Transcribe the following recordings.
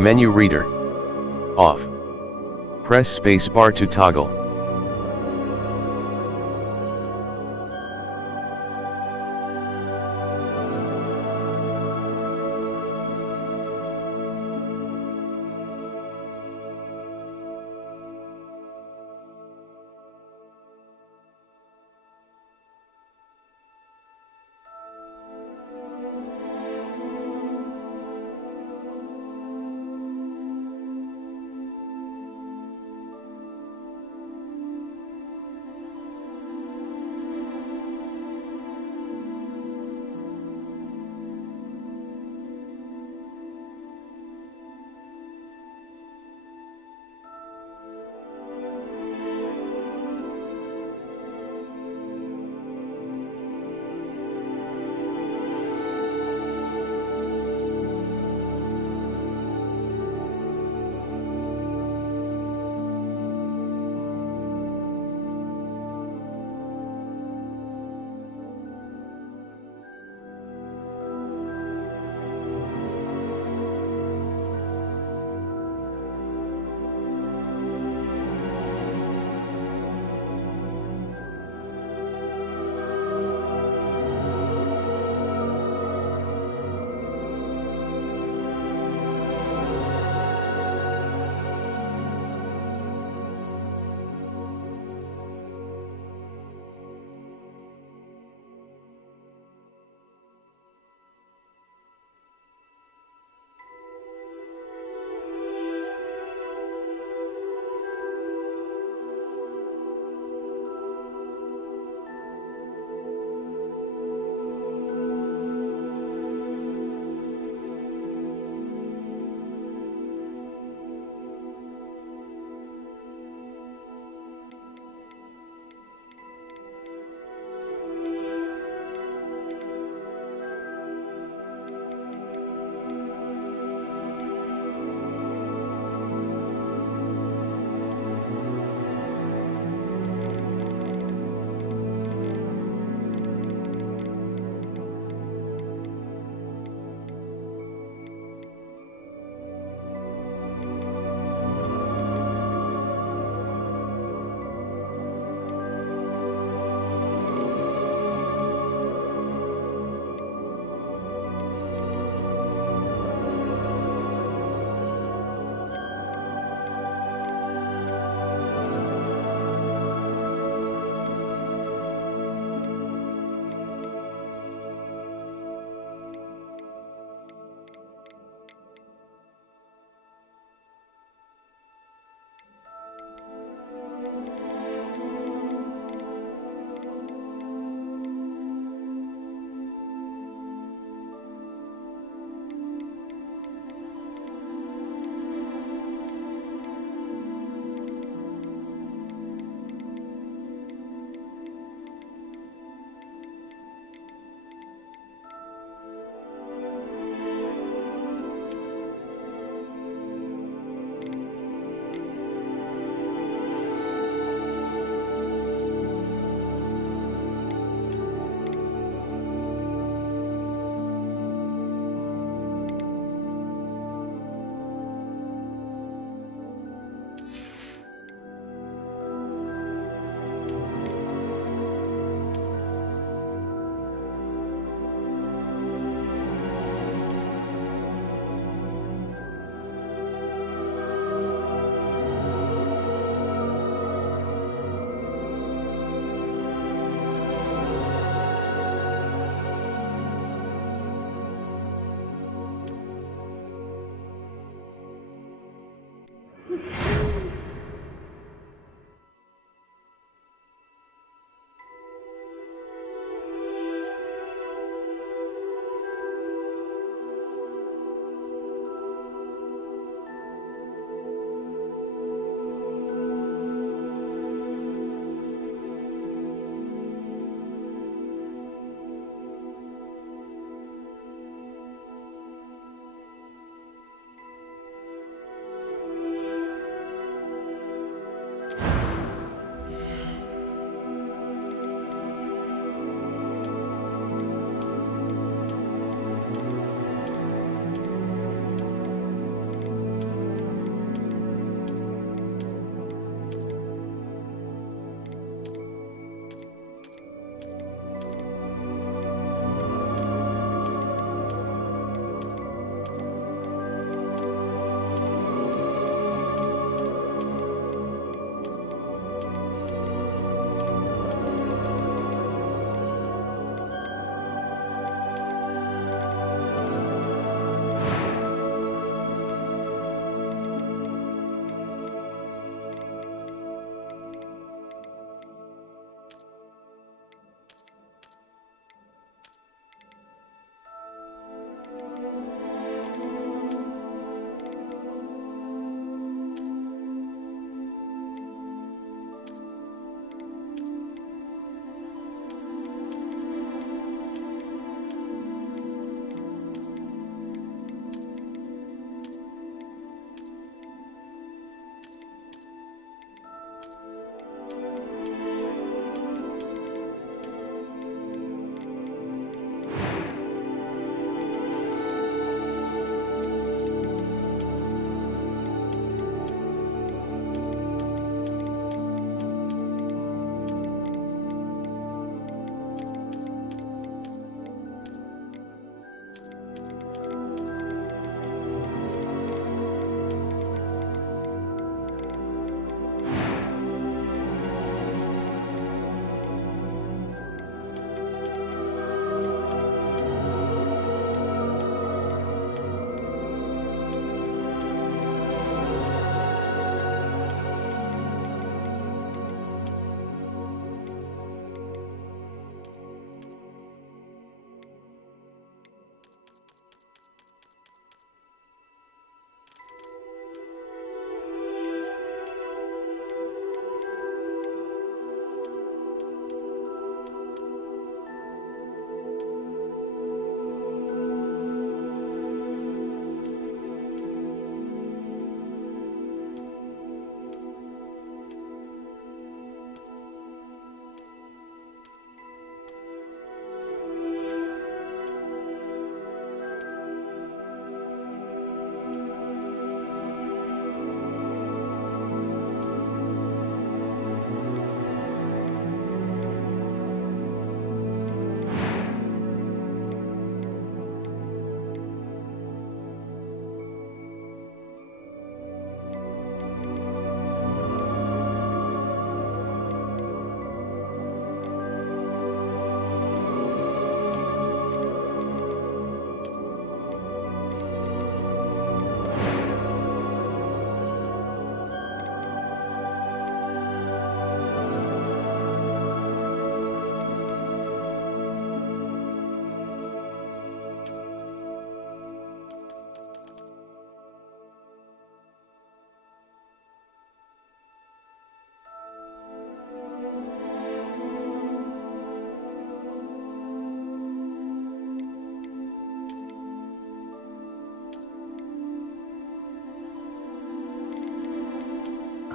Menu reader. Off. Press spacebar to toggle.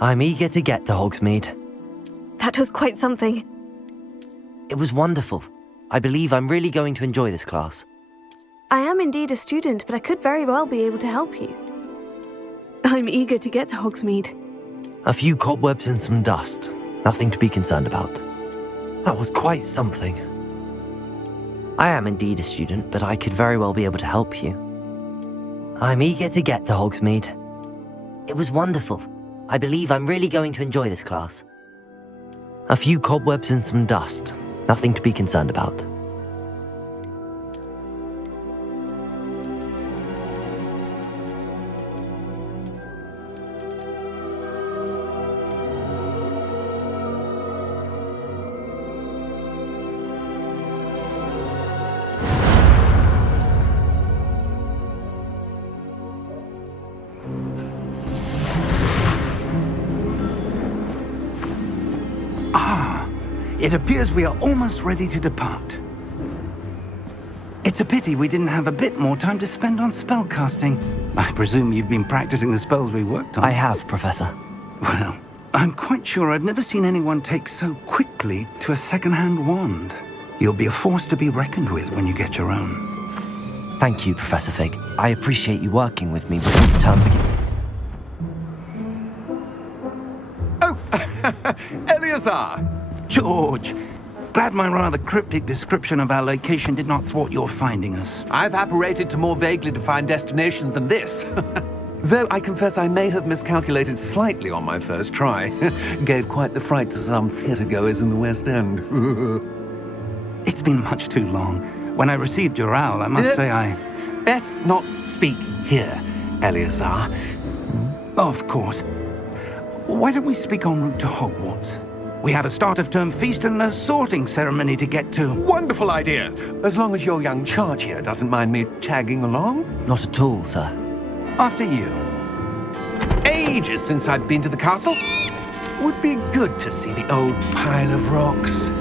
I'm eager to get to Hogsmeade. That was quite something. It was wonderful. I believe I'm really going to enjoy this class. I am indeed a student, but I could very well be able to help you. I'm eager to get to Hogsmeade. A few cobwebs and some dust. Nothing to be concerned about. That was quite something. I am indeed a student, but I could very well be able to help you. I'm eager to get to Hogsmeade. It was wonderful. I believe I'm really going to enjoy this class. A few cobwebs and some dust. Nothing to be concerned about. It appears we are almost ready to depart. It's a pity we didn't have a bit more time to spend on spellcasting. I presume you've been practicing the spells we worked on. I have, Professor. Well, I'm quite sure I've never seen anyone take so quickly to a second-hand wand. You'll be a force to be reckoned with when you get your own. Thank you, Professor Fig. I appreciate you working with me before the term begins. Oh, Eleazar! George, glad my rather cryptic description of our location did not thwart your finding us. I've apparated to more vaguely defined destinations than this. Though I confess I may have miscalculated slightly on my first try. Gave quite the fright to some theatre-goers in the West End. It's been much too long. When I received your owl, I must say I... Best not speak here, Eleazar. Of course. Why don't we speak en route to Hogwarts? We have a start-of-term feast and a sorting ceremony to get to. Wonderful idea! As long as your young charge here doesn't mind me tagging along. Not at all, sir. After you. Ages since I'd been to the castle. Would be good to see the old pile of rocks.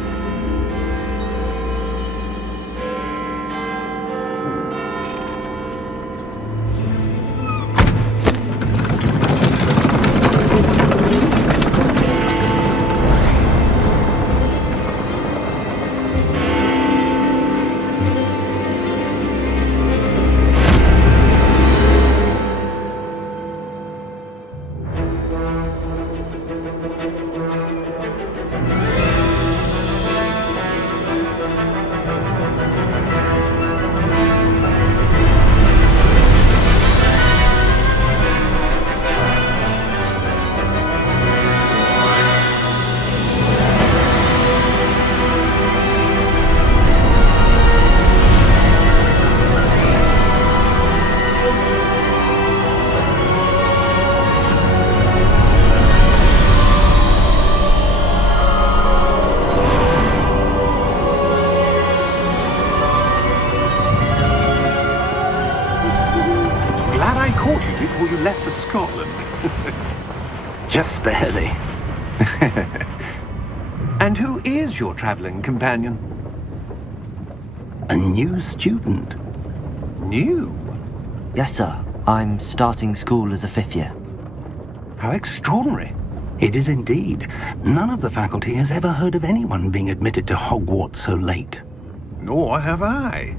Before you left for Scotland. Just barely. And who is your traveling companion? A new student. New? Yes, sir. I'm starting school as a 5th year. How extraordinary. It is indeed. None of the faculty has ever heard of anyone being admitted to Hogwarts so late. Nor have I.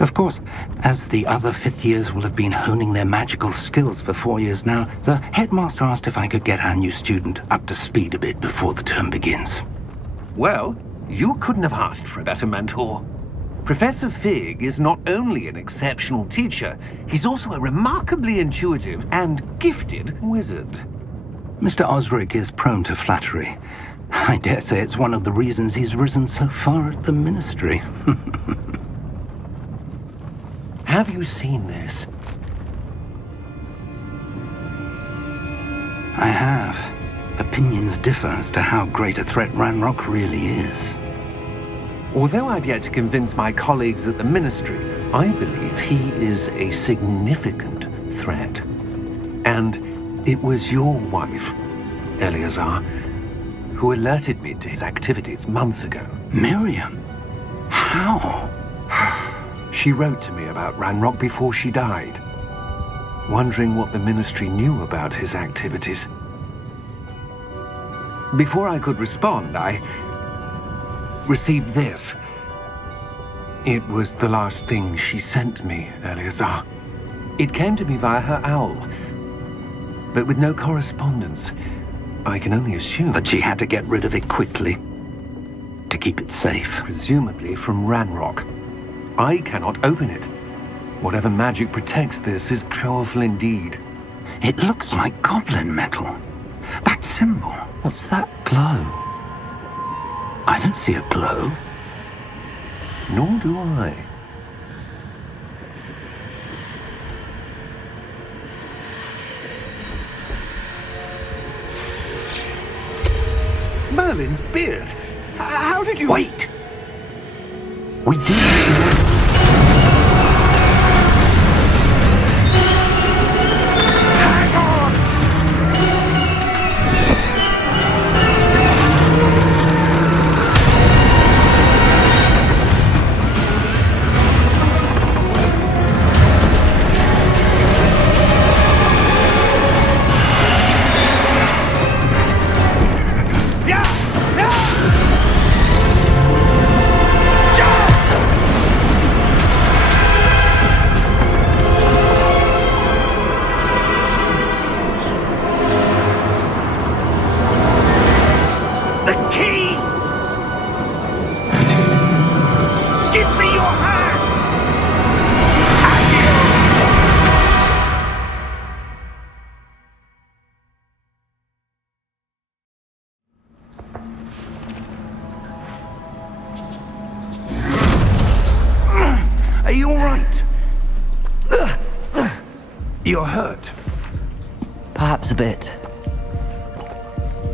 Of course, as the other 5th years will have been honing their magical skills for 4 years now, the headmaster asked if I could get our new student up to speed a bit before the term begins. Well, you couldn't have asked for a better mentor. Professor Fig is not only an exceptional teacher, he's also a remarkably intuitive and gifted wizard. Mr. Osric is prone to flattery. I dare say it's one of the reasons he's risen so far at the ministry. Have you seen this? I have. Opinions differ as to how great a threat Ranrock really is. Although I've yet to convince my colleagues at the Ministry, I believe he is a significant threat. And it was your wife, Eleazar, who alerted me to his activities months ago. Miriam? How? She wrote to me about Ranrock before she died, wondering what the Ministry knew about his activities. Before I could respond, I received this. It was the last thing she sent me, Eleazar. It came to me via her owl, but with no correspondence. I can only assume That she had to get rid of it quickly to keep it safe. presumably from Ranrock. I cannot open it. Whatever magic protects this is powerful indeed. It looks like goblin metal. That symbol. What's that glow? I don't see a glow. Nor do I. Merlin's beard! How did you... Wait! We do... Are you all right? You're hurt. Perhaps a bit.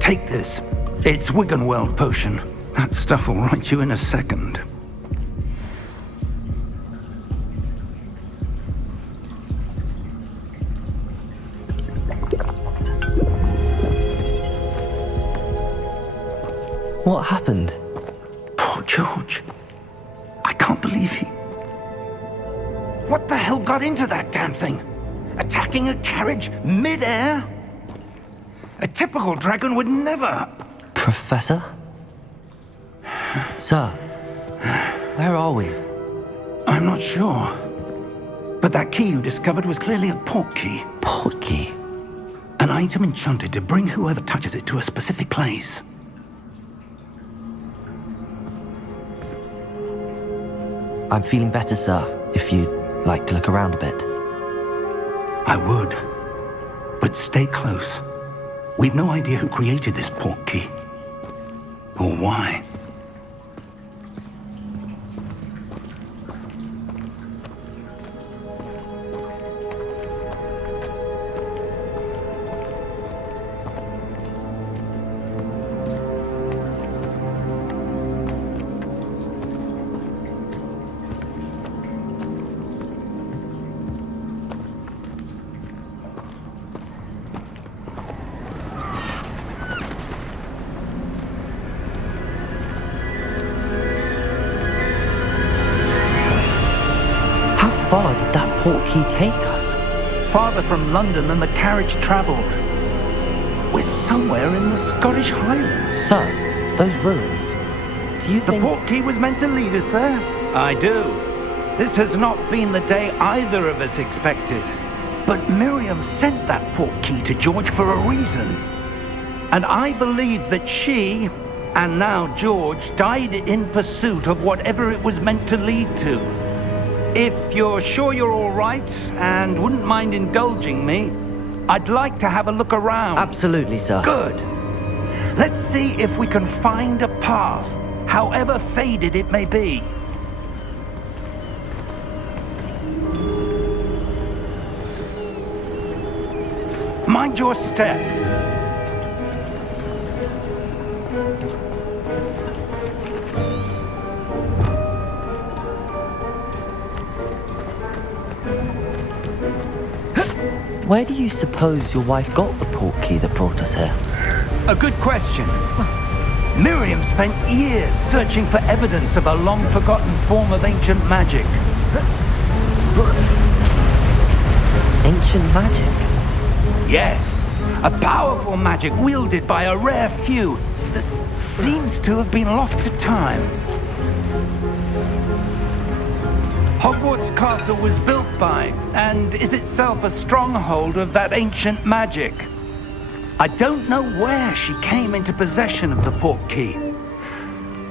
Take this. It's Wiggenweld potion. That stuff will right you in a second. What happened? Poor George. I can't believe he... What the hell got into that damn thing? Attacking a carriage mid-air? A typical dragon would never... Professor? Sir, where are we? I'm not sure. But that key you discovered was clearly a port key. Port key? An item enchanted to bring whoever touches it to a specific place. I'm feeling better, sir, if you'd like to look around a bit. I would. But stay close. We've no idea who created this port key. Or why. How far did that port key take us? Farther from London than the carriage travelled. We're somewhere in the Scottish Highlands. Sir, those ruins. Do you The think... port key was meant to lead us there? I do. This has not been the day either of us expected. But Miriam sent that port key to George for a reason. And I believe that she, and now George, died in pursuit of whatever it was meant to lead to. If you're sure you're all right and wouldn't mind indulging me, I'd like to have a look around. Absolutely, sir. Good. Let's see if we can find a path, however faded it may be. Mind your step. Where do you suppose your wife got the port key that brought us here? A good question. Miriam spent years searching for evidence of a long-forgotten form of ancient magic. Ancient magic? Yes, a powerful magic wielded by a rare few, seems to have been lost to time. Hogwarts Castle was built by, and is itself a stronghold of that ancient magic. I don't know where she came into possession of the portkey,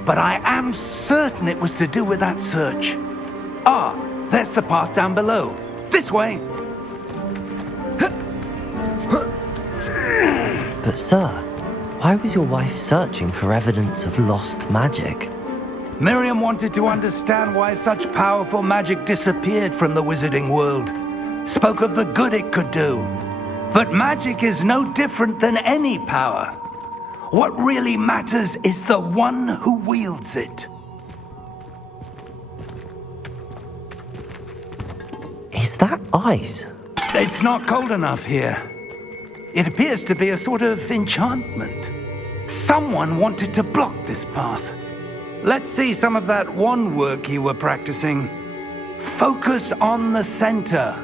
but I am certain it was to do with that search. Ah, there's the path down below. This way. But sir, why was your wife searching for evidence of lost magic? Miriam wanted to understand why such powerful magic disappeared from the wizarding world. Spoke of the good it could do. But magic is no different than any power. What really matters is the one who wields it. Is that ice? It's not cold enough here. It appears to be a sort of enchantment. Someone wanted to block this path. Let's see some of that wand work you were practicing. Focus on the center.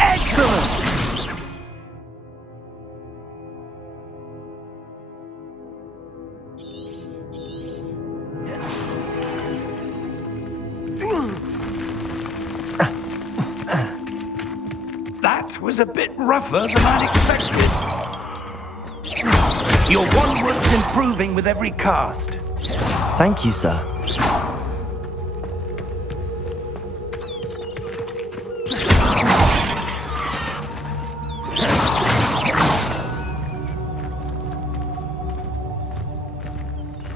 Excellent! That was a bit rougher than I'd expected. Your wand work's improving with every cast. Thank you, sir.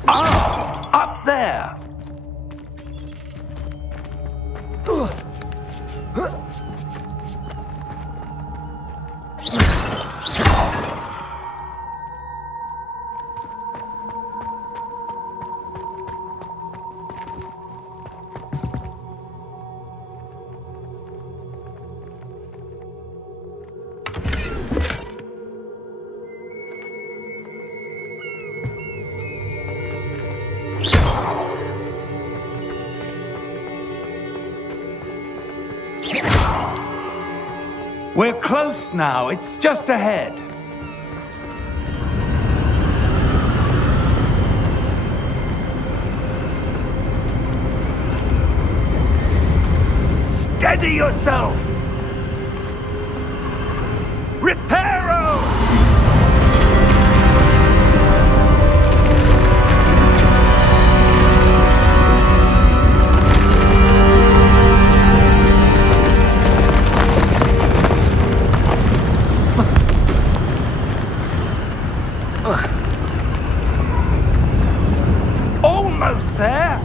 Ah, up there. We're close now. It's just ahead. Steady yourself! Reparo! Almost there!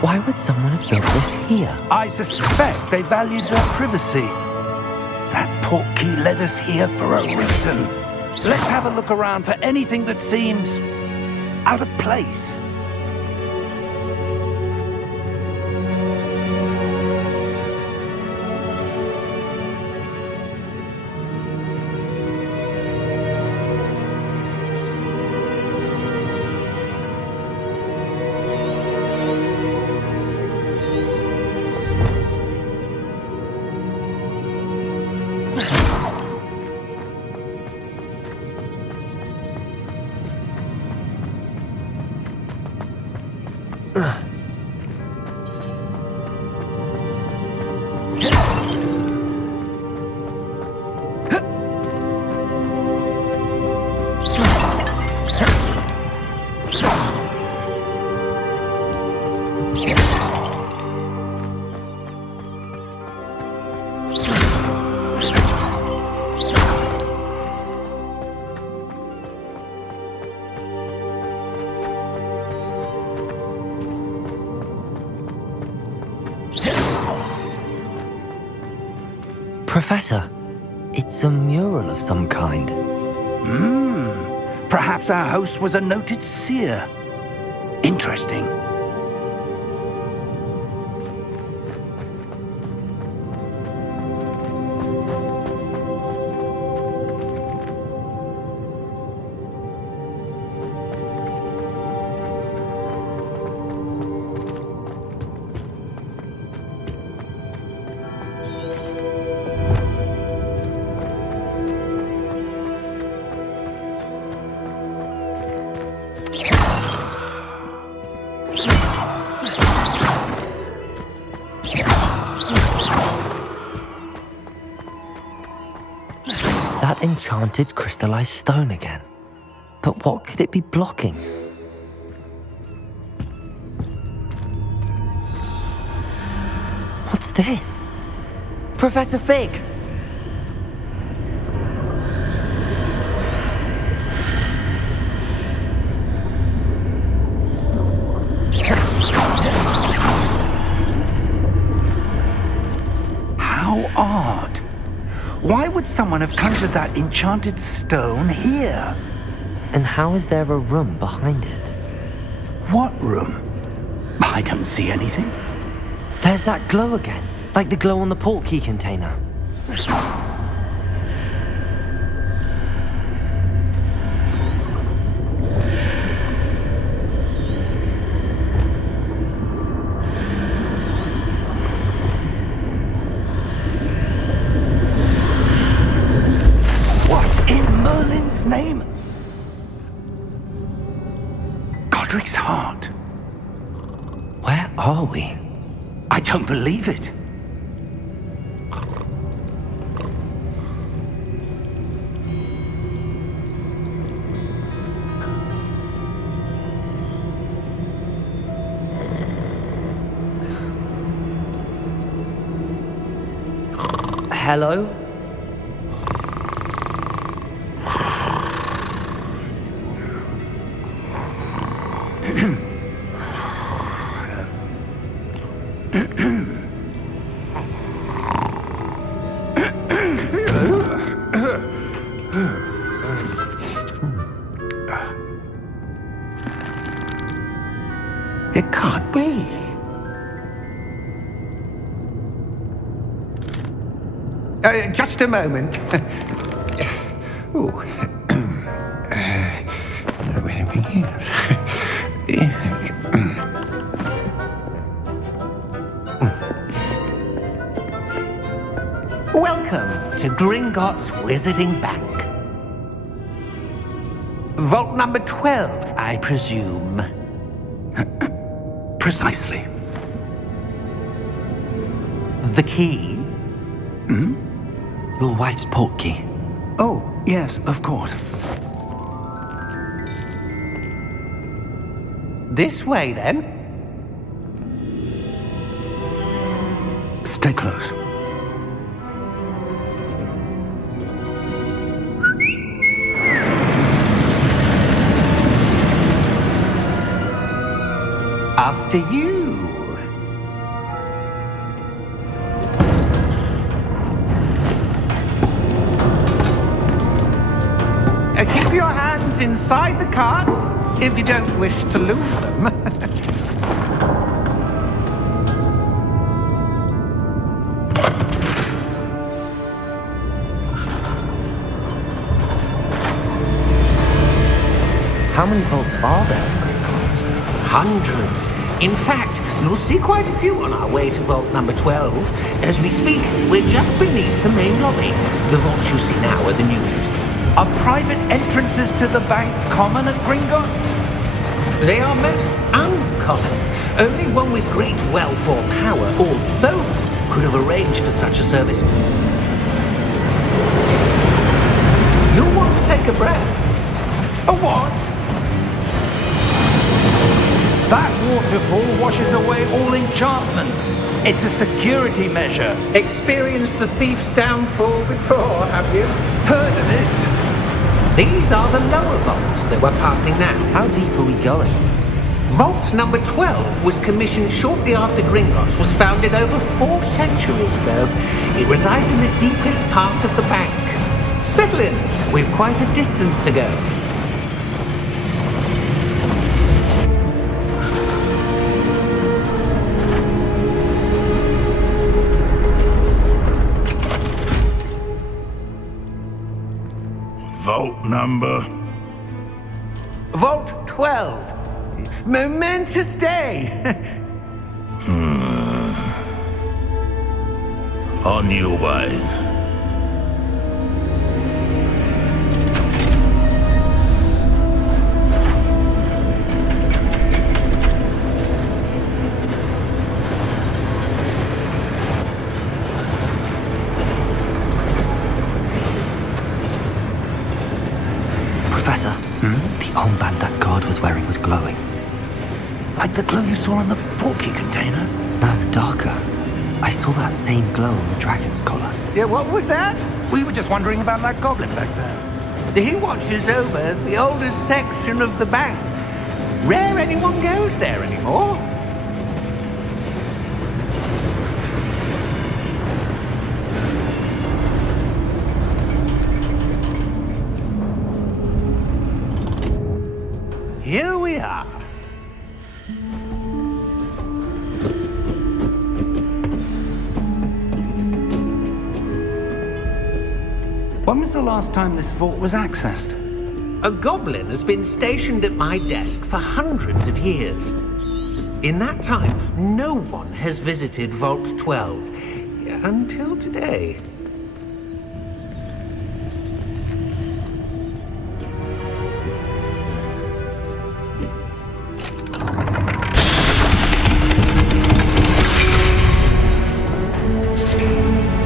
Why would someone have built this here? I suspect they valued their privacy. That portkey led us here for a reason. Let's have a look around for anything that seems out of place. Professor, it's a mural of some kind. Perhaps our host was a noted seer. Interesting. That enchanted crystallized stone again. But what could it be blocking? What's this? Professor Fig! How odd. Why would someone have conjured that enchanted stone here? And how is there a room behind it? What room? I don't see anything. There's that glow again, like the glow on the portkey container. What in Merlin's name? Godric's heart. Where are we? I don't believe it. Hello? It can't be. Just a moment. Ooh. Where do we begin? Welcome to Gringotts Wizarding Bank. Vault number 12, I presume. Precisely. The key? Your wife's portkey. Oh, yes, of course. This way, then. Stay close. After you. Keep your hands inside the cart if you don't wish to lose them. How many vaults are there in Gringotts? Hundreds. In fact, you'll see quite a few on our way to vault number 12. As we speak, we're just beneath the main lobby. The vaults you see now are the newest. Are private entrances to the bank common at Gringotts? They are most uncommon. Only one with great wealth or power, or both, could have arranged for such a service. You'll want to take a breath. A what? That waterfall washes away all enchantments. It's a security measure. Experienced the thief's downfall before, have you? Heard of it? These are the lower vaults that we're passing now. How deep are we going? Vault number 12 was commissioned shortly after Gringotts was founded over 4 centuries ago. It resides in the deepest part of the bank. Settle in. We've quite a distance to go. Vault number? Vault 12. Momentous day. On your way. Professor, the armband that guard was wearing was glowing. Like the glow you saw on the porky container? No, darker. I saw that same glow on the dragon's collar. Yeah, what was that? We were just wondering about that goblin back there. He watches over the oldest section of the bank. Rare anyone goes there anymore. Here we are. When was the last time this vault was accessed? A goblin has been stationed at my desk for hundreds of years. In that time, no one has visited Vault 12 until today.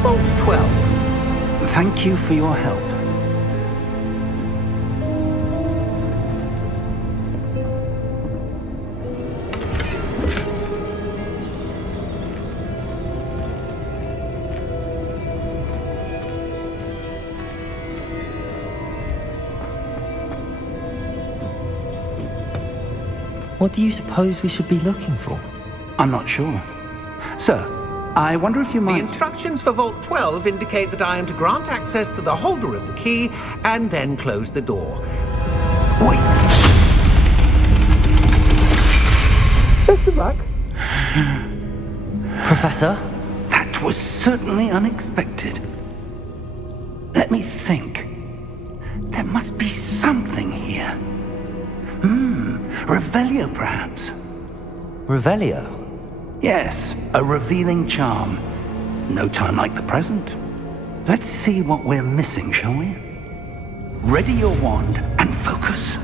Vault 12. Thank you for your help. What do you suppose we should be looking for? I'm not sure. Sir, I wonder if you The might... instructions for Vault 12 indicate that I am to grant access to the holder of the key and then close the door. Wait! Best of luck. Professor? That was certainly unexpected. Let me think. There must be something here. Revelio, perhaps? Revelio? Yes, a revealing charm. No time like the present. Let's see what we're missing, shall we? Ready your wand and focus.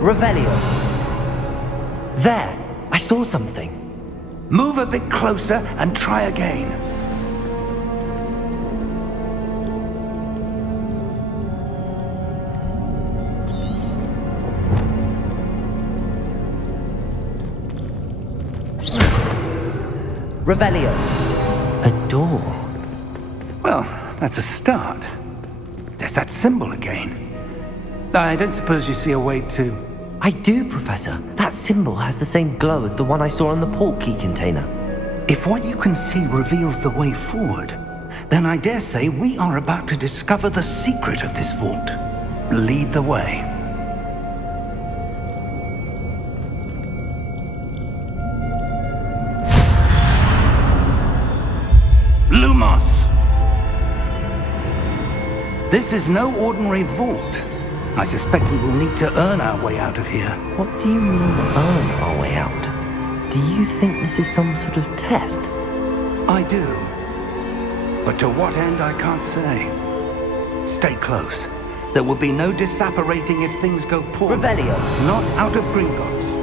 Revelio. There! I saw something. Move a bit closer and try again. Revelio. A door. Well, that's a start. There's that symbol again. I don't suppose you see a way to... I do, Professor. That symbol has the same glow as the one I saw on the port key container. If what you can see reveals the way forward, then I dare say we are about to discover the secret of this vault. Lead the way. Lumos! This is no ordinary vault. I suspect we will need to earn our way out of here. What do you mean, earn our way out? Do you think this is some sort of test? I do. But to what end, I can't say. Stay close. There will be no disapparating if things go poorly. Revelio. Not out of Gringotts.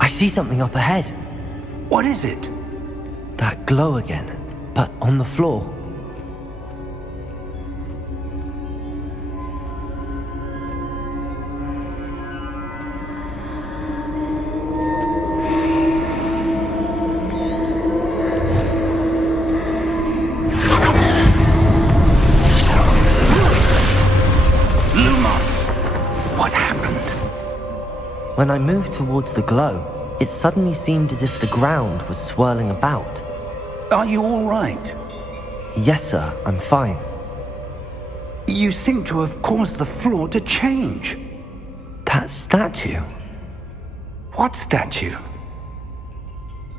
I see something up ahead. What is it? That glow again, but on the floor. When I moved towards the glow, it suddenly seemed as if the ground was swirling about. Are you all right? Yes, sir, I'm fine. You seem to have caused the floor to change. That statue? What statue?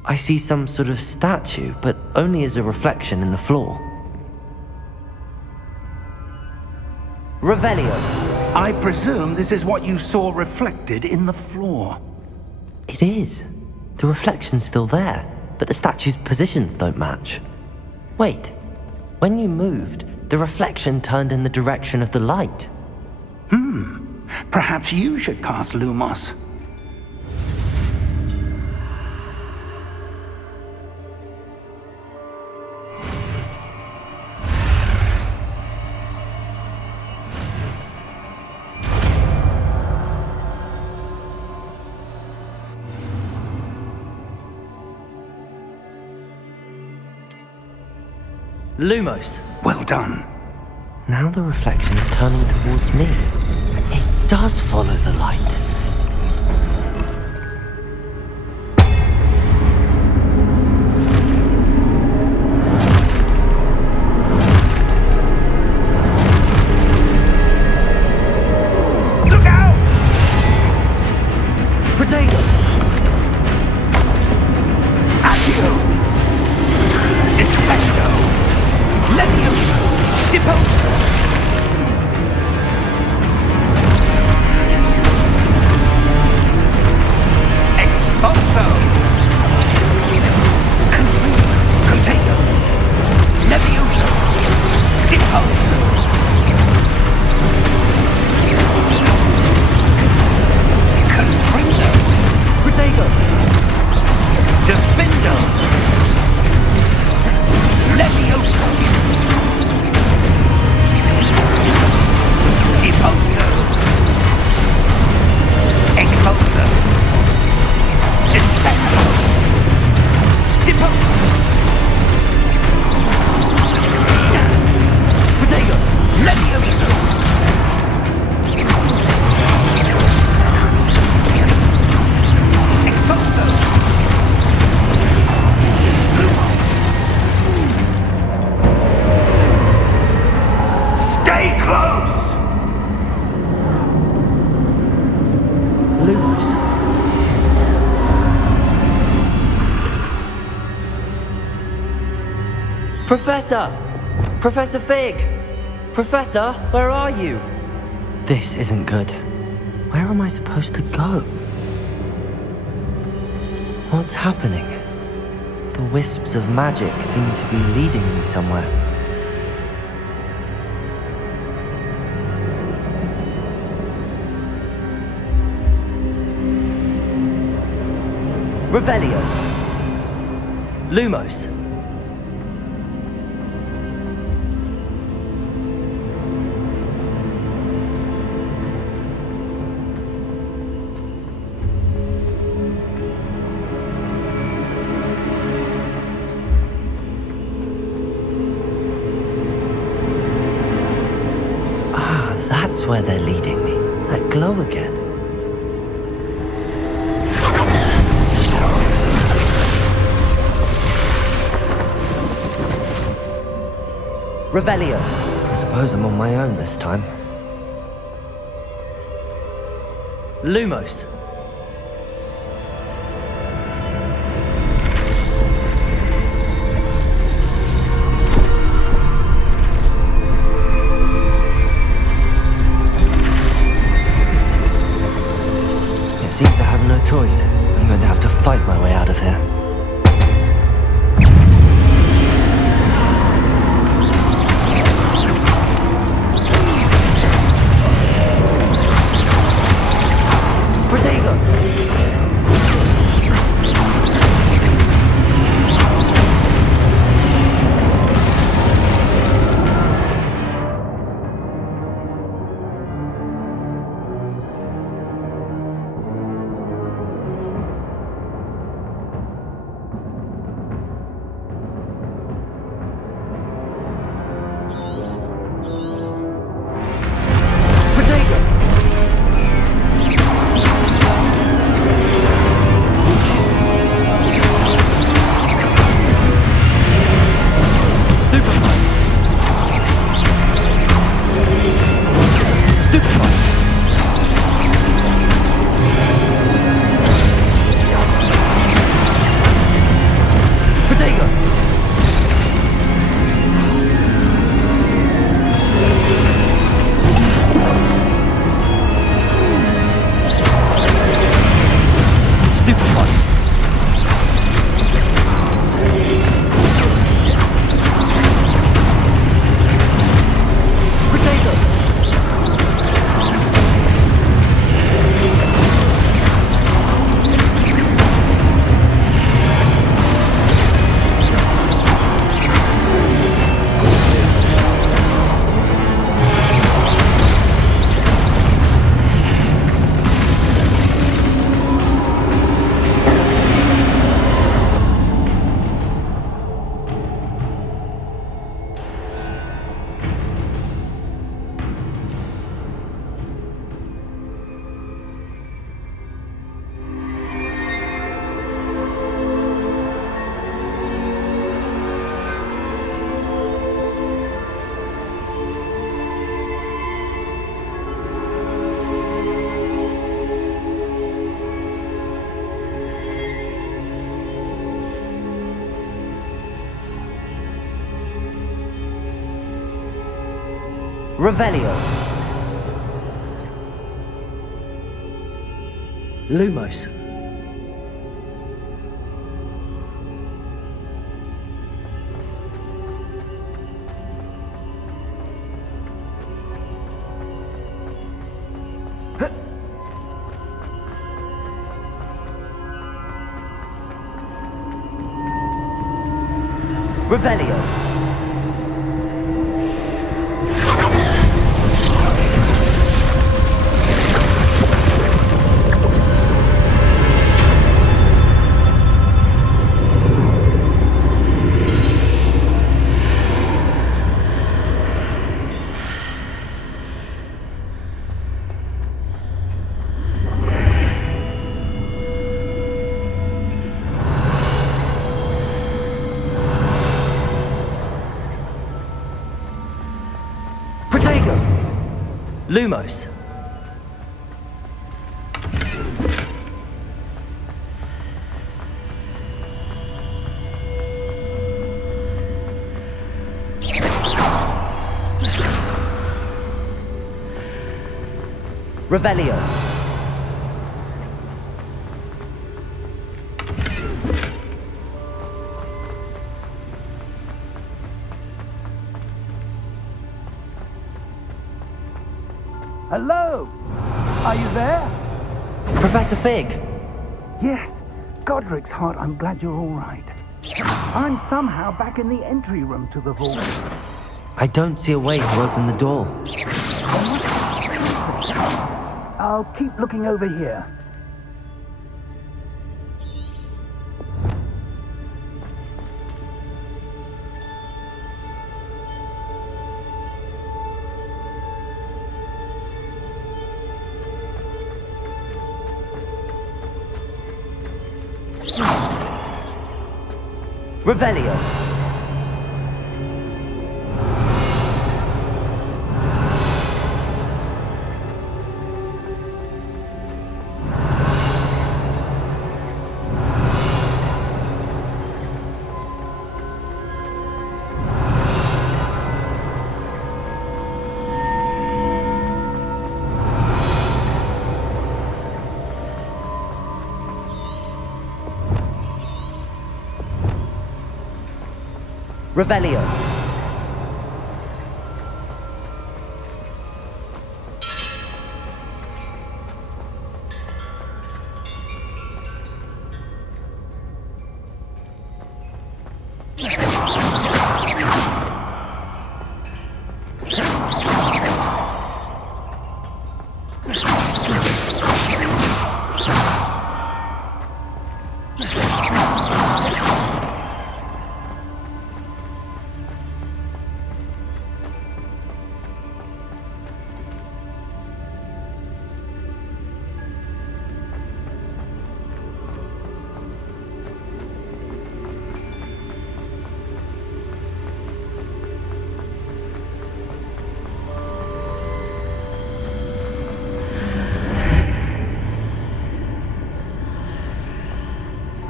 I see some sort of statue, but only as a reflection in the floor. Revelio. I presume this is what you saw reflected in the floor. It is. The reflection's still there, but the statue's positions don't match. Wait. When you moved, the reflection turned in the direction of the light. Perhaps you should cast Lumos. Lumos. Well done. Now the reflection is turning towards me. It does follow the light. Look out! Potato! Accio! Defendo! Levioso! Deposer! Expulso! Container! Levioso! Deposer! Confringo! Potato! Defendo! Levioso! Deposer! Expulso! Descendo! Deposer! Potato! Levioso! Expulso! Stay close! Lumos. Professor! Professor Fig! Professor, where are you? This isn't good. Where am I supposed to go? What's happening? The wisps of magic seem to be leading me somewhere. Revelio. Lumos. Ah, that's where they're leading me. That glow again. Revelio. I suppose I'm on my own this time. Lumos. It seems I have no choice. I'm going to have to fight my way out of here. Revelio. Lumos. Revelio. Protego. Lumos. Revelio. Hello? Are you there? Professor Fig. Yes. Godric's heart, I'm glad you're all right. I'm somehow back in the entry room to the vault. I don't see a way to open the door. I'll keep looking over here. Revelio. Revelio.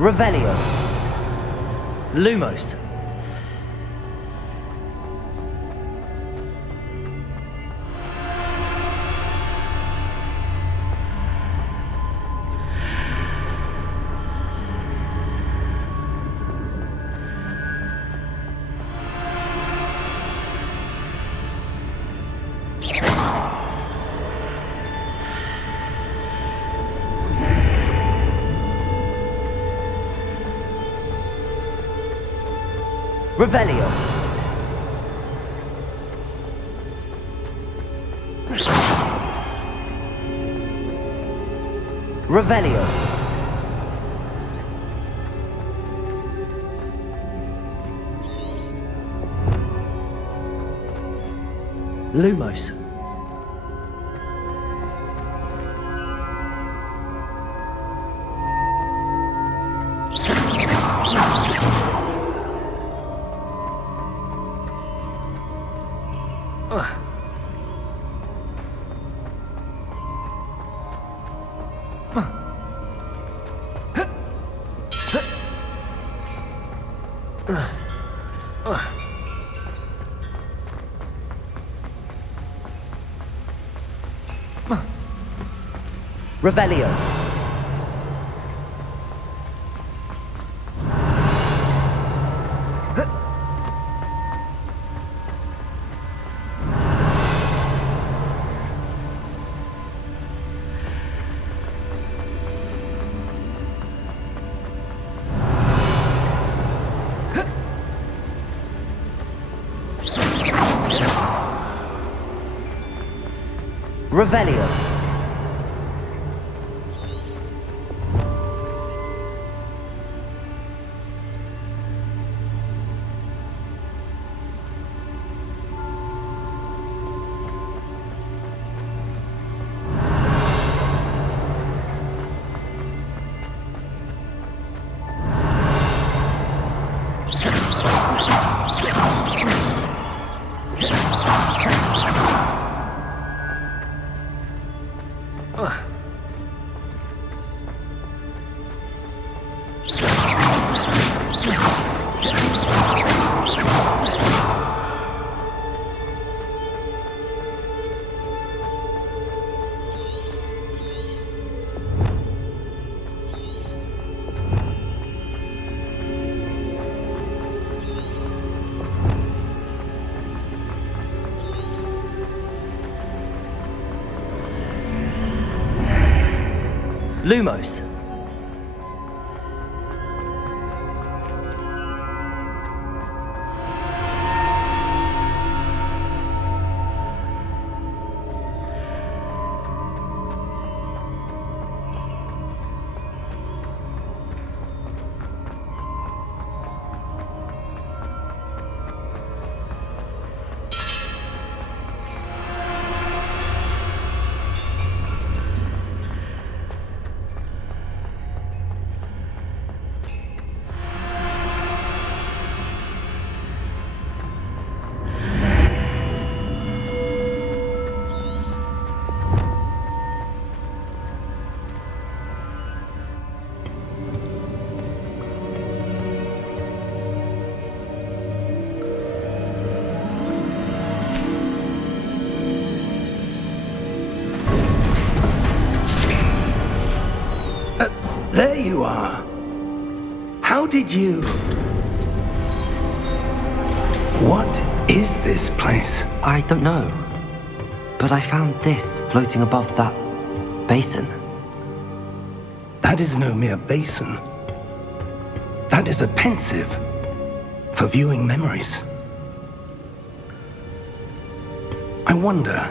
Revelio. Lumos. Revelio. Revelio. Lumos. Revelio. Revelio. Lumos. There you are. How did you... What is this place? I don't know. But I found this floating above that basin. That is no mere basin. That is a pensive for viewing memories. I wonder...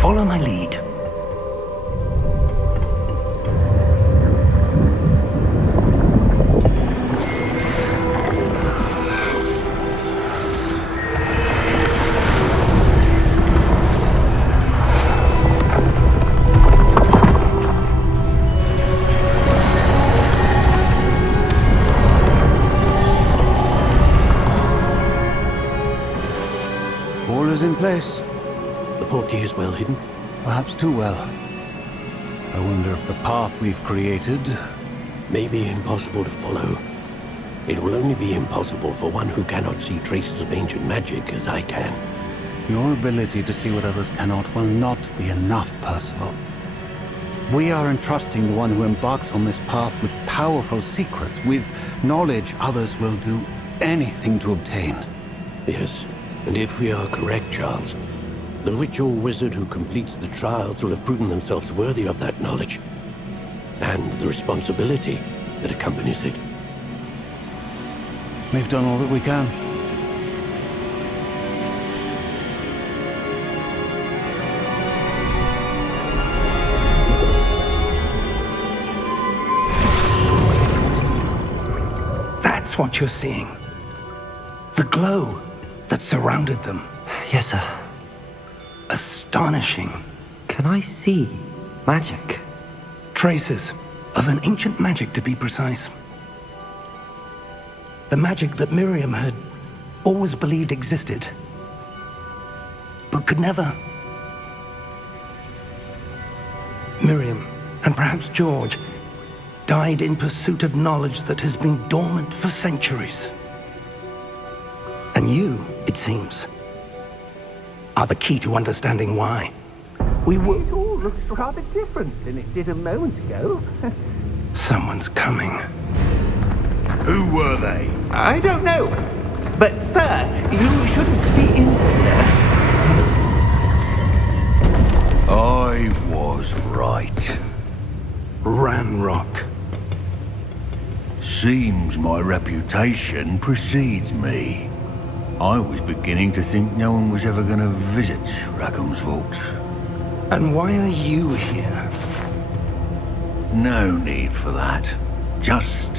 Follow my lead. All is in place. The portkey is well hidden. Perhaps too well. I wonder if the path we've created... May be impossible to follow. It will only be impossible for one who cannot see traces of ancient magic as I can. Your ability to see what others cannot will not be enough, Percival. We are entrusting the one who embarks on this path with powerful secrets, with knowledge others will do anything to obtain. Yes, and if we are correct, Charles, the witch or wizard who completes the trials will have proven themselves worthy of that knowledge, and the responsibility that accompanies it. We've done all that we can. That's what you're seeing. The glow that surrounded them. Yes, sir. Astonishing. Can I see magic? Traces of an ancient magic, to be precise. The magic that Miriam had always believed existed, but could never. Miriam, and perhaps George, died in pursuit of knowledge that has been dormant for centuries. And you, it seems, are the key to understanding why. We were... It all looks rather different than it did a moment ago. Someone's coming. Who were they? I don't know. But, sir, you shouldn't be in here. I was right. Ranrock. Seems my reputation precedes me. I was beginning to think no one was ever going to visit Rackham's vault. And why are you here? No need for that. Just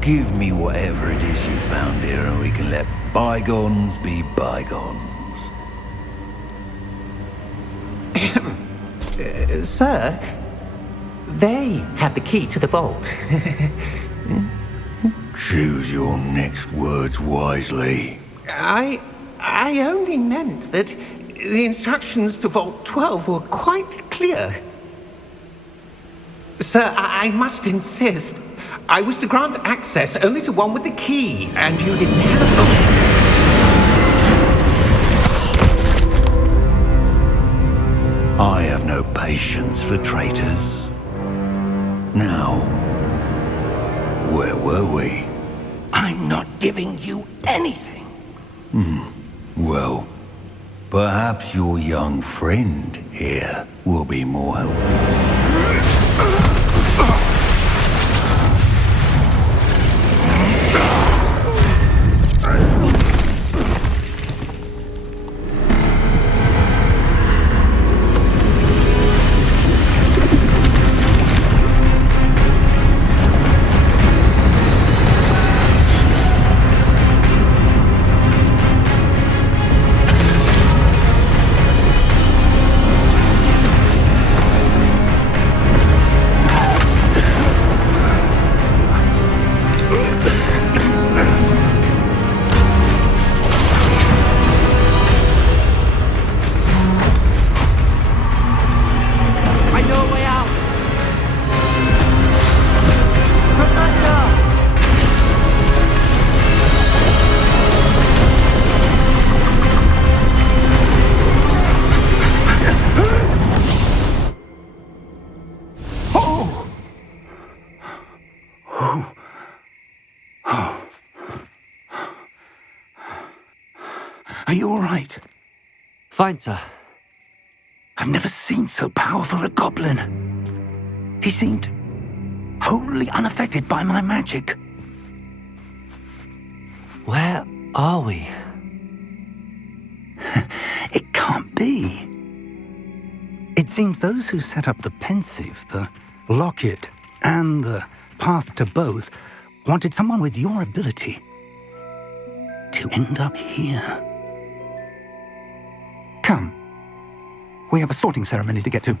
give me whatever it is you found here and we can let bygones be bygones. Sir, they have the key to the vault. Choose your next words wisely. I only meant that the instructions to Vault 12 were quite clear. Sir, I must insist. I was to grant access only to one with the key, and you didn't have them. I have no patience for traitors. Now, where were we? I'm not giving you anything. Well, perhaps your young friend here will be more helpful. Are you all right? Fine, sir. I've never seen so powerful a goblin. He seemed wholly unaffected by my magic. Where are we? It can't be. It seems those who set up the pensive, the locket, and the path to both wanted someone with your ability to end up here. Come. We have a sorting ceremony to get to.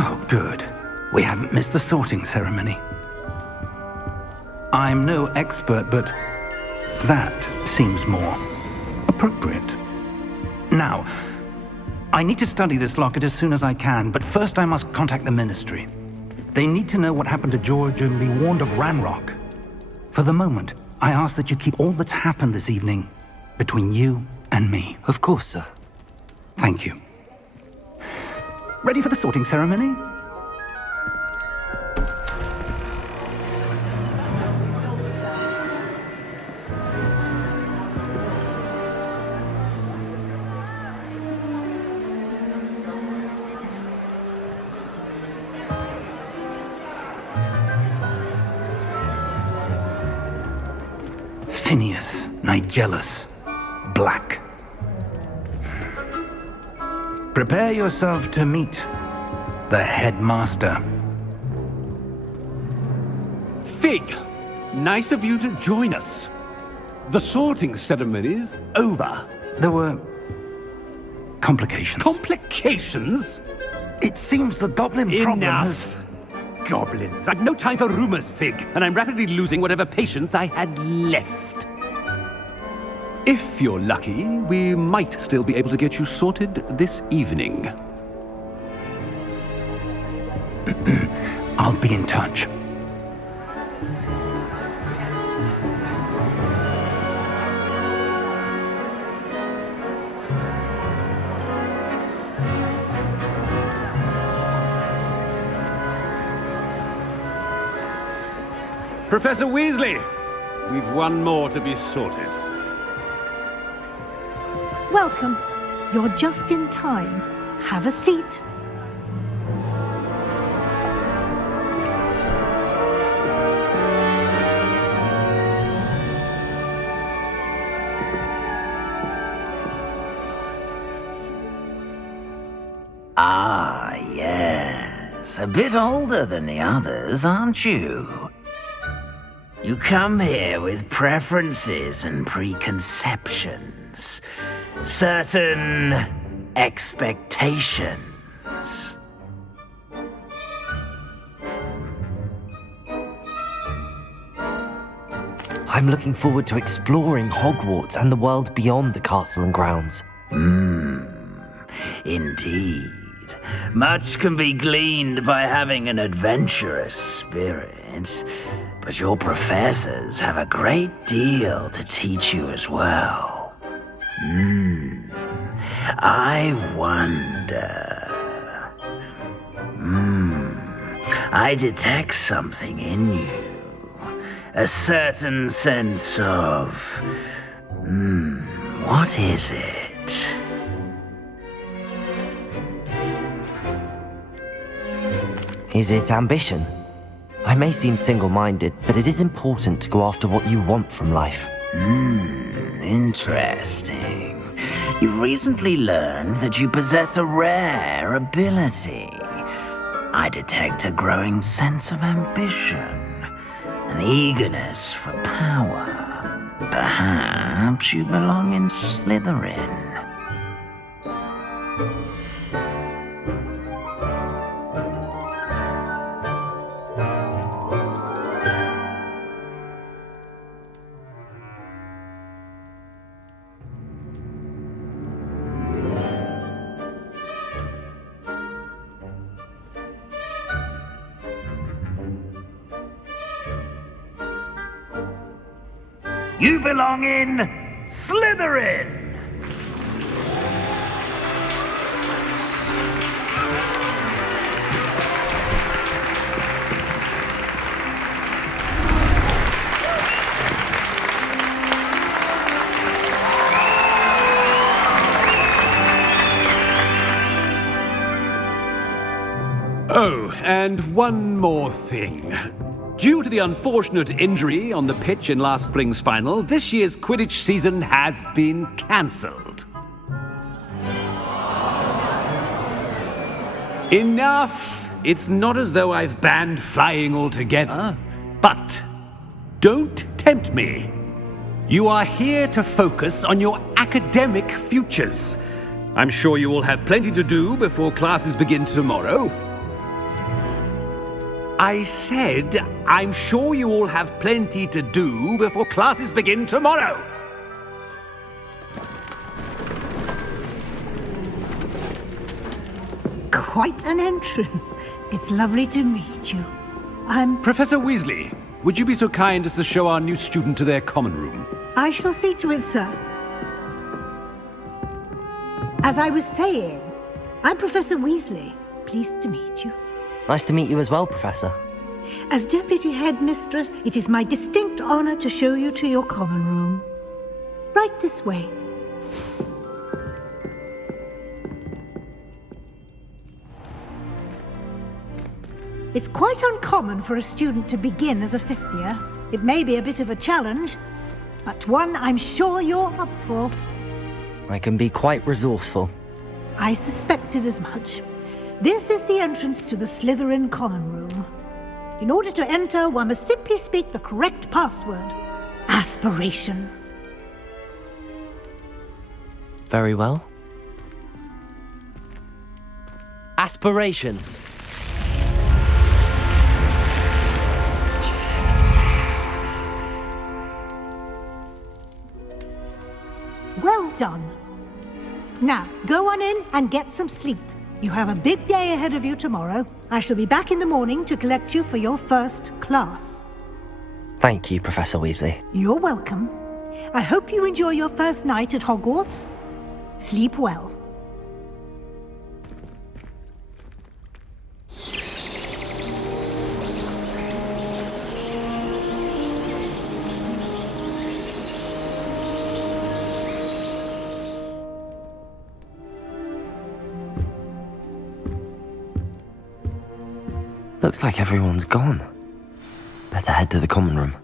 Oh, good. We haven't missed the sorting ceremony. I'm no expert, but That seems more appropriate. Now, I need to study this locket as soon as I can, but first I must contact the Ministry. They need to know what happened to George and be warned of Ranrock. For the moment, I ask that you keep all that's happened this evening between you and me. Of course, sir. Thank you. Ready for the sorting ceremony? Phineas Nigellus Black. Prepare yourself to meet the headmaster. Fig, nice of you to join us. The sorting ceremony's over. There were complications. Complications? It seems the goblin problem has... Enough! Goblins. I've no time for rumors, Fig, and I'm rapidly losing whatever patience I had left. If you're lucky, we might still be able to get you sorted this evening. I'll be in touch. Professor Weasley, we've one more to be sorted. Welcome. You're just in time. Have a seat. Ah, yes. A bit older than the others, aren't you? You come here with preferences and preconceptions. Certain expectations. I'm looking forward to exploring Hogwarts and the world beyond the castle and grounds. Indeed. Much can be gleaned by having an adventurous spirit, but your professors have a great deal to teach you as well. I wonder... I detect something in you. A certain sense of... what is it? Is it ambition? I may seem single-minded, but it is important to go after what you want from life. Interesting. You've recently learned that you possess a rare ability. I detect a growing sense of ambition, an eagerness for power. Perhaps you belong in Slytherin. You belong in Slytherin! Oh, and one more thing. Due to the unfortunate injury on the pitch in last spring's final, this year's Quidditch season has been cancelled. Enough! It's not as though I've banned flying altogether, but don't tempt me. You are here to focus on your academic futures. I'm sure you will have plenty to do before classes begin tomorrow. I said I'm sure you all have plenty to do before classes begin tomorrow. Quite an entrance. It's lovely to meet you. Professor Weasley, would you be so kind as to show our new student to their common room? I shall see to it, sir. As I was saying, I'm Professor Weasley. Pleased to meet you. Nice to meet you as well, Professor. As Deputy Headmistress, it is my distinct honor to show you to your common room. Right this way. It's quite uncommon for a student to begin as a fifth year. It may be a bit of a challenge, but one I'm sure you're up for. I can be quite resourceful. I suspected as much. This is the entrance to the Slytherin common room. In order to enter, one must simply speak the correct password. Aspiration. Very well. Aspiration. Well done. Now, go on in and get some sleep. You have a big day ahead of you tomorrow. I shall be back in the morning to collect you for your first class. Thank you, Professor Weasley. You're welcome. I hope you enjoy your first night at Hogwarts. Sleep well. Looks like everyone's gone. Better head to the common room.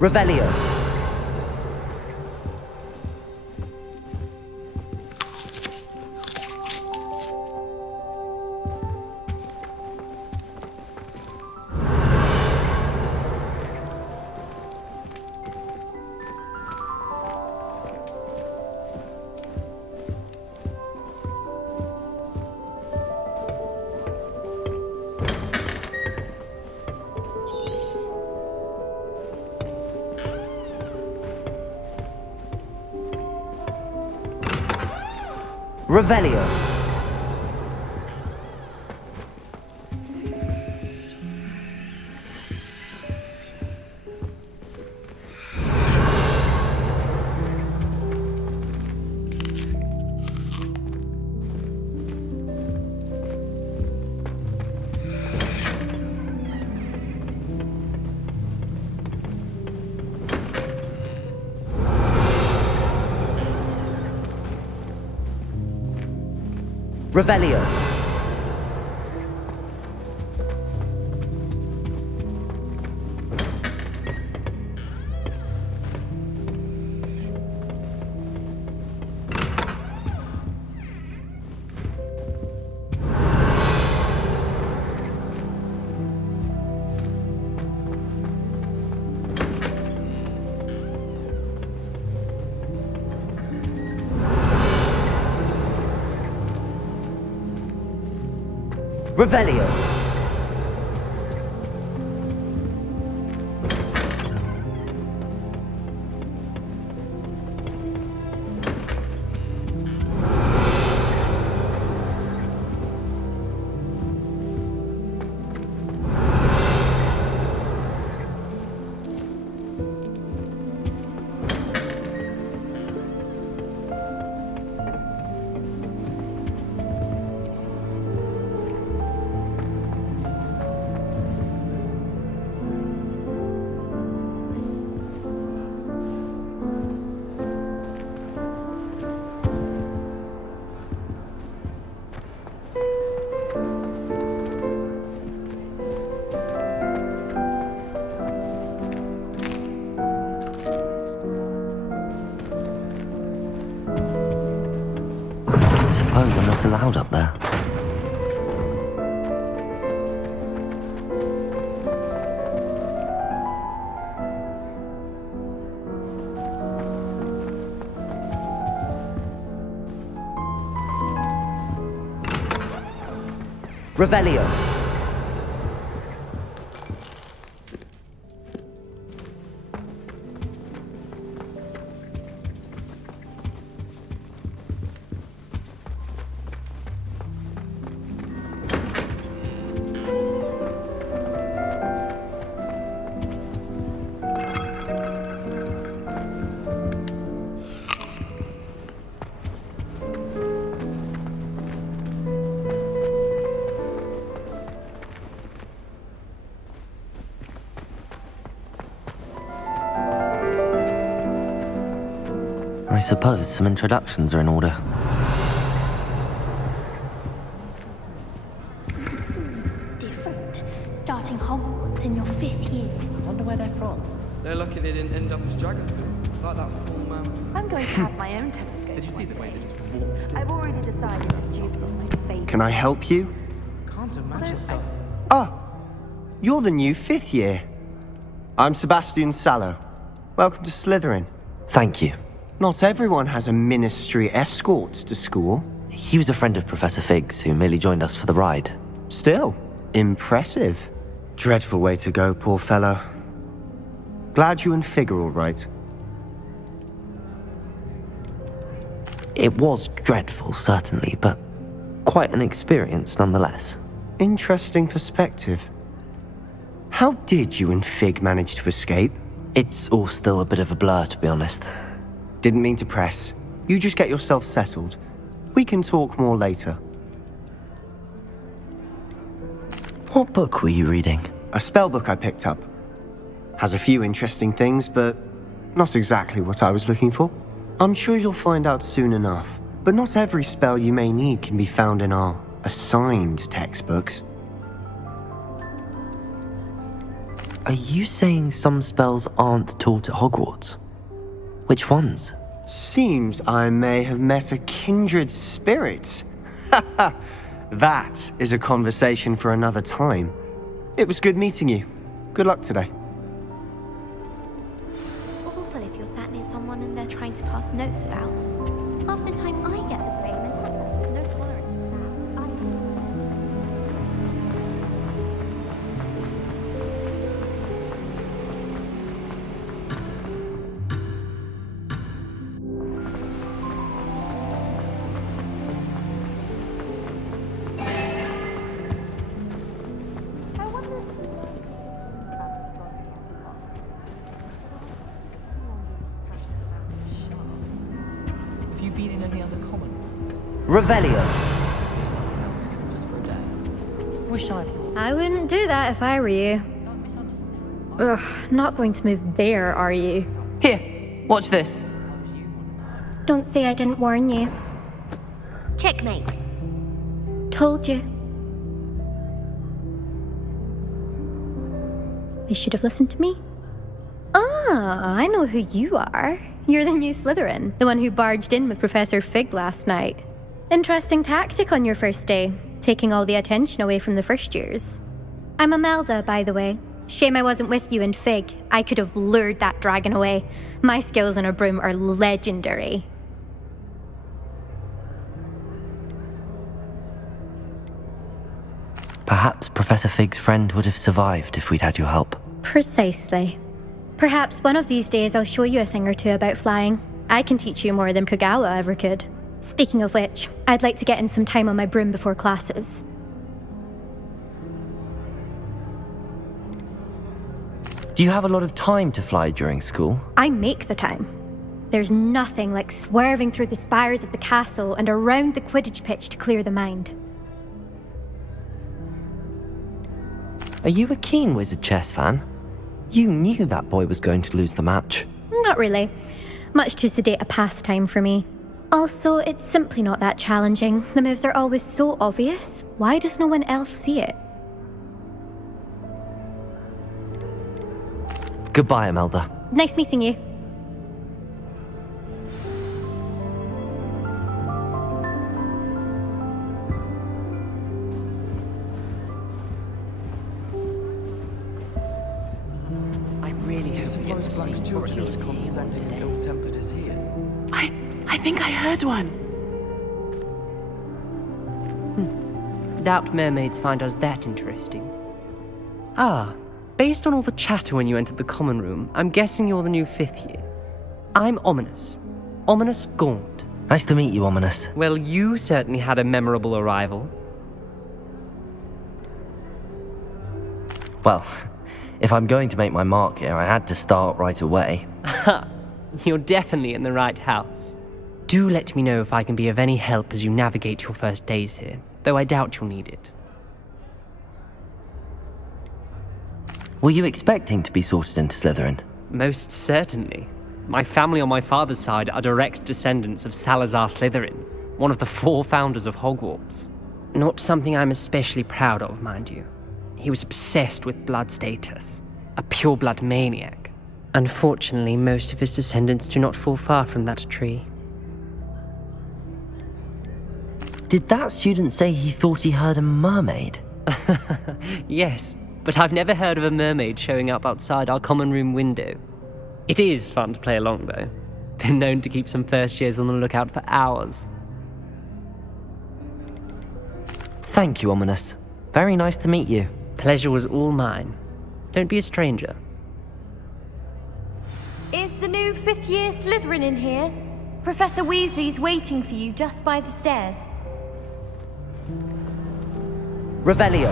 Revelio. Revelio. Revelio. Revelio. I suppose I'm not allowed up there. Revelio. I suppose some introductions are in order. Different. Starting Hogwarts in your 5th year. I wonder where they're from. They're lucky they didn't end up as dragonfly, like that fool man. I'm going to have my own telescope. Did you see the way they just walked? I've already decided that Jupiter's my favorite. Can I help you? Can't imagine stuff. Oh, you're the new 5th year. I'm Sebastian Sallow. Welcome to Slytherin. Thank you. Not everyone has a ministry escort to school. He was a friend of Professor Fig's who merely joined us for the ride. Still, impressive. Dreadful way to go, poor fellow. Glad you and Fig are all right. It was dreadful, certainly, but quite an experience nonetheless. Interesting perspective. How did you and Fig manage to escape? It's all still a bit of a blur, to be honest. Didn't mean to press. You just get yourself settled. We can talk more later. What book were you reading? A spellbook I picked up. Has a few interesting things, but not exactly what I was looking for. I'm sure you'll find out soon enough. But not every spell you may need can be found in our assigned textbooks. Are you saying some spells aren't taught at Hogwarts? Which ones? Seems I may have met a kindred spirit. That is a conversation for another time. It was good meeting you. Good luck today. It's awful if you're sat near someone and they're trying to pass notes about. Half the time I get the blame and have no tolerance for that. Revelio. I wouldn't do that if I were you. Ugh, not going to move there, are you? Here, watch this. Don't say I didn't warn you. Checkmate. Told you. They should have listened to me. Ah, I know who you are. You're the new Slytherin, the one who barged in with Professor Fig last night. Interesting tactic on your first day, taking all the attention away from the first years. I'm Imelda, by the way. Shame I wasn't with you and Fig. I could have lured that dragon away. My skills on a broom are legendary. Perhaps Professor Fig's friend would have survived if we'd had your help. Precisely. Perhaps one of these days I'll show you a thing or two about flying. I can teach you more than Kogawa ever could. Speaking of which, I'd like to get in some time on my broom before classes. Do you have a lot of time to fly during school? I make the time. There's nothing like swerving through the spires of the castle and around the Quidditch pitch to clear the mind. Are you a keen Wizard chess fan? You knew that boy was going to lose the match. Not really. Much too sedate a pastime for me. Also, it's simply not that challenging. The moves are always so obvious. Why does no one else see it? Goodbye, Imelda. Nice meeting you. I really hope we get to see or at least condescending and ill-tempered as he is. I think I heard one. Doubt mermaids find us that interesting. Ah, based on all the chatter when you entered the common room, I'm guessing you're the new 5th year. I'm Ominous. Ominous Gaunt. Nice to meet you, Ominous. Well, you certainly had a memorable arrival. Well, if I'm going to make my mark here, I had to start right away. Ha! You're definitely in the right house. Do let me know if I can be of any help as you navigate your first days here, though I doubt you'll need it. Were you expecting to be sorted into Slytherin? Most certainly. My family on my father's side are direct descendants of Salazar Slytherin, one of the 4 founders of Hogwarts. Not something I'm especially proud of, mind you. He was obsessed with blood status, a pure-blood maniac. Unfortunately, most of his descendants do not fall far from that tree. Did that student say he thought he heard a mermaid? Yes, but I've never heard of a mermaid showing up outside our common room window. It is fun to play along, though. Been known to keep some first years on the lookout for hours. Thank you, Ominous. Very nice to meet you. Pleasure was all mine. Don't be a stranger. Is the new 5th year Slytherin in here? Professor Weasley's waiting for you just by the stairs. Revelio.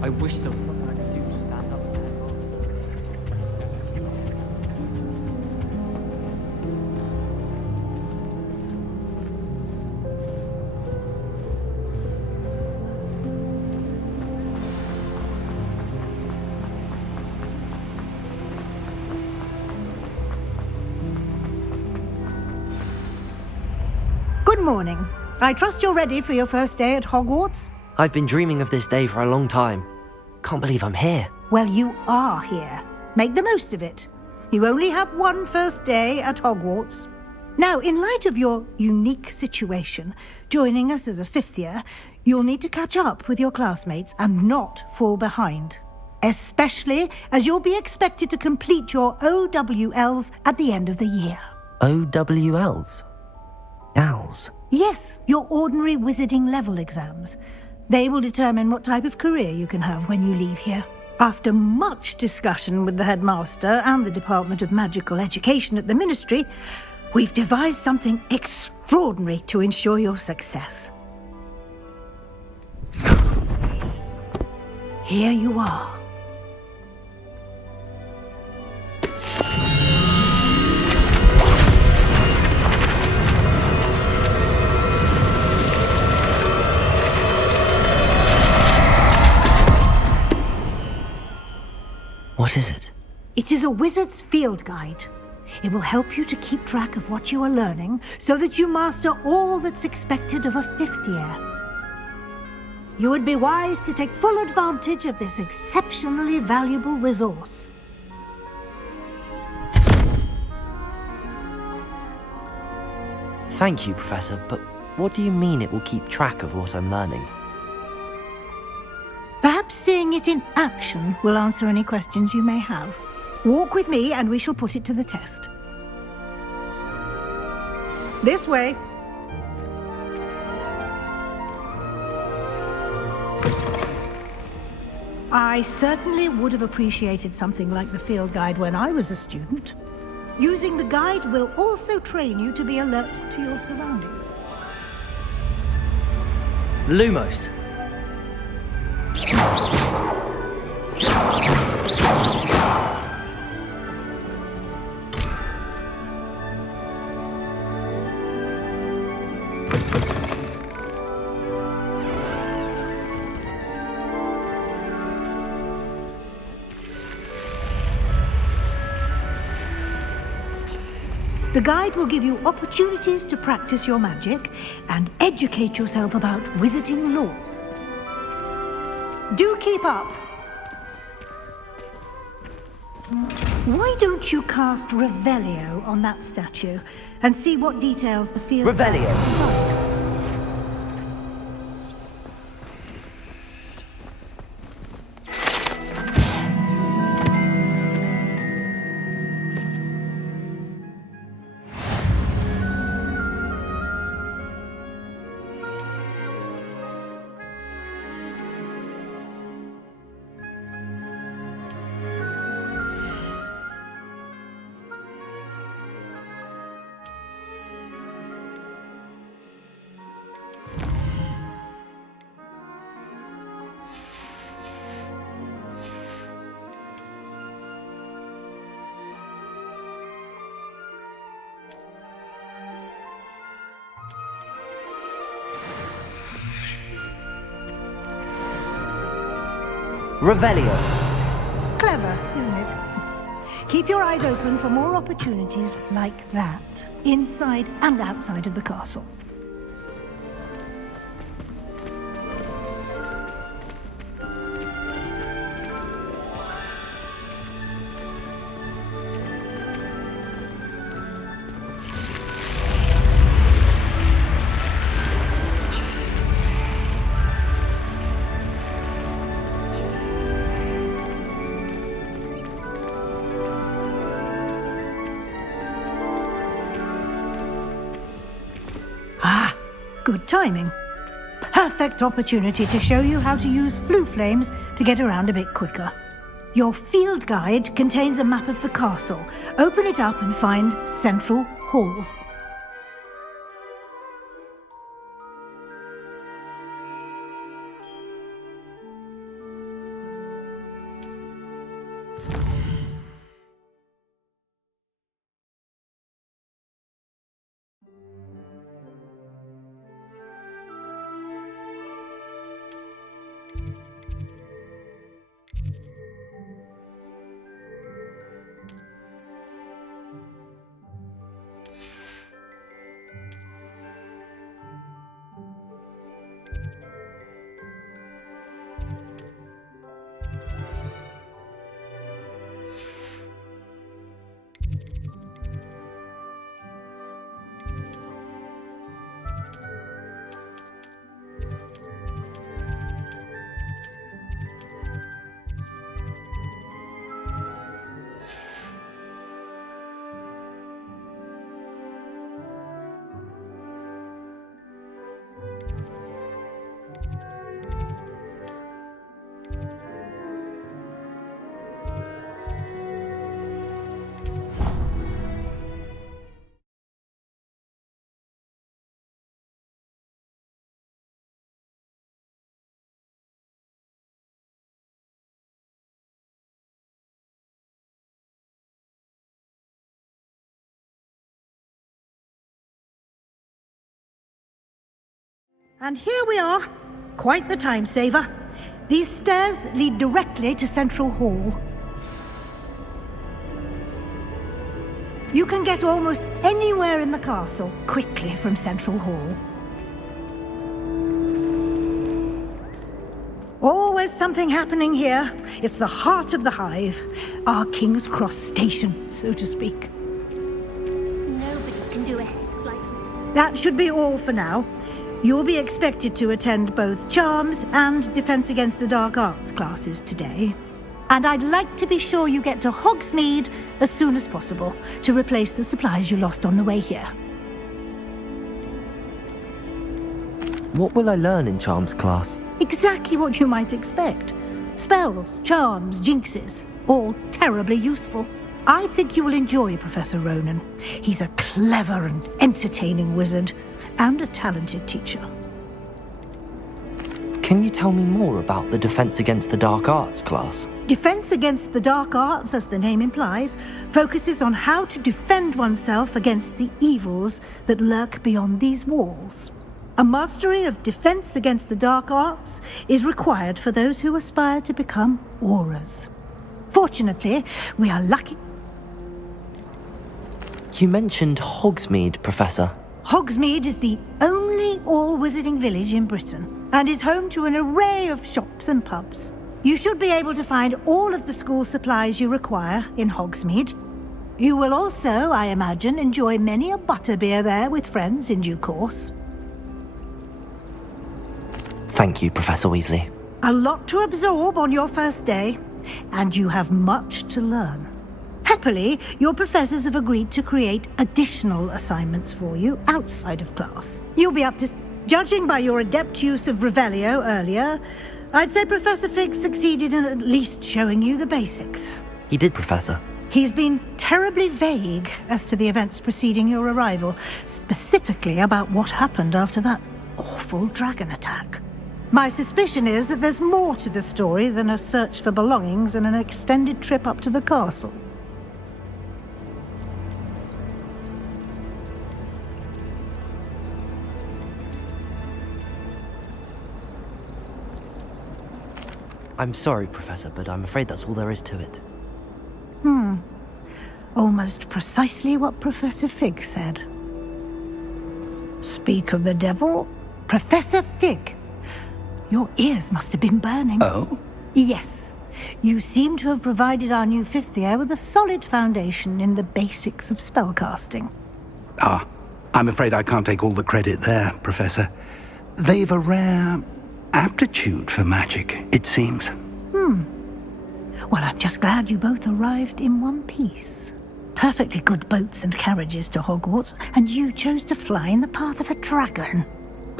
I wish there was something I could do to stand up there. Good morning. I trust you're ready for your first day at Hogwarts? I've been dreaming of this day for a long time. Can't believe I'm here. Well, you are here. Make the most of it. You only have one first day at Hogwarts. Now, in light of your unique situation, joining us as a 5th year, you'll need to catch up with your classmates and not fall behind. Especially as you'll be expected to complete your OWLs at the end of the year. OWLs? Owls? Yes, your ordinary wizarding level exams. They will determine what type of career you can have when you leave here. After much discussion with the headmaster and the Department of Magical Education at the Ministry, we've devised something extraordinary to ensure your success. Here you are. What is it? It is a wizard's field guide. It will help you to keep track of what you are learning so that you master all that's expected of a 5th year. You would be wise to take full advantage of this exceptionally valuable resource. Thank you, Professor, but what do you mean it will keep track of what I'm learning? Perhaps seeing it in action will answer any questions you may have. Walk with me and we shall put it to the test. This way. I certainly would have appreciated something like the field guide when I was a student. Using the guide will also train you to be alert to your surroundings. Lumos. The guide will give you opportunities to practice your magic and educate yourself about wizarding lore. Do keep up! Why don't you cast Revelio on that statue and see what details the field... Revelio! Revelio. Clever, isn't it? Keep your eyes open for more opportunities like that, inside and outside of the castle. Good timing. Perfect opportunity to show you how to use flue flames to get around a bit quicker. Your field guide contains a map of the castle. Open it up and find Central Hall. And here we are. Quite the time saver. These stairs lead directly to Central Hall. You can get almost anywhere in the castle quickly from Central Hall. Always something happening here. It's the heart of the hive. Our King's Cross station, so to speak. Nobody can do a hex like you. That should be all for now. You'll be expected to attend both Charms and Defense Against the Dark Arts classes today. And I'd like to be sure you get to Hogsmeade as soon as possible to replace the supplies you lost on the way here. What will I learn in Charms class? Exactly what you might expect. Spells, charms, jinxes, all terribly useful. I think you will enjoy Professor Ronan. He's a clever and entertaining wizard, and a talented teacher. Can you tell me more about the Defense Against the Dark Arts class? Defense Against the Dark Arts, as the name implies, focuses on how to defend oneself against the evils that lurk beyond these walls. A mastery of Defense Against the Dark Arts is required for those who aspire to become auras. Fortunately, we are lucky. You mentioned Hogsmeade, Professor. Hogsmeade is the only all-wizarding village in Britain, and is home to an array of shops and pubs. You should be able to find all of the school supplies you require in Hogsmeade. You will also, I imagine, enjoy many a butterbeer there with friends in due course. Thank you, Professor Weasley. A lot to absorb on your first day, and you have much to learn. Happily, your professors have agreed to create additional assignments for you outside of class. You'll be up to... Judging by your adept use of Revelio earlier, I'd say Professor Fig succeeded in at least showing you the basics. He did, Professor. He's been terribly vague as to the events preceding your arrival, specifically about what happened after that awful dragon attack. My suspicion is that there's more to the story than a search for belongings and an extended trip up to the castle. I'm sorry, Professor, but I'm afraid that's all there is to it. Almost precisely what Professor Fig said. Speak of the devil, Professor Fig. Your ears must have been burning. Oh? Yes. You seem to have provided our new fifth year with a solid foundation in the basics of spellcasting. Ah, I'm afraid I can't take all the credit there, Professor. They've a rare aptitude for magic, it seems. Well, I'm just glad you both arrived in one piece. Perfectly good boats and carriages to Hogwarts, and you chose to fly in the path of a dragon.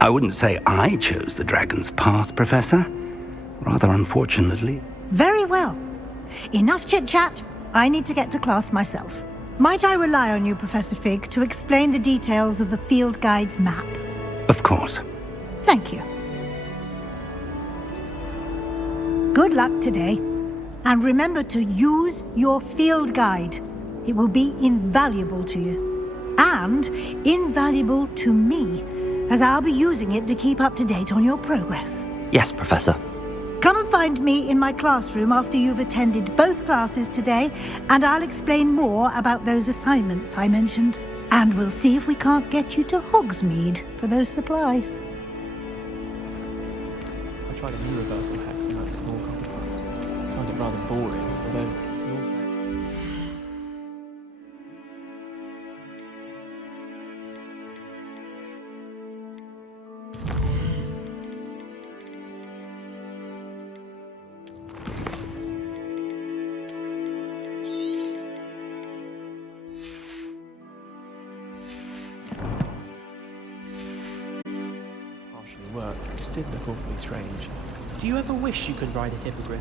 I wouldn't say I chose the dragon's path, Professor. Rather unfortunately. Very well. Enough chit-chat. I need to get to class myself. Might I rely on you, Professor Fig, to explain the details of the field guide's map? Of course. Thank you. Good luck today. And remember to use your field guide. It will be invaluable to you. And invaluable to me, as I'll be using it to keep up to date on your progress. Yes, Professor. Come and find me in my classroom after you've attended both classes today, and I'll explain more about those assignments I mentioned. And we'll see if we can't get you to Hogsmeade for those supplies. I tried a new reversal hex on that small copy. I found it rather boring, although partially worked, it just did look awfully strange. Do you ever wish you could ride a hippogriff?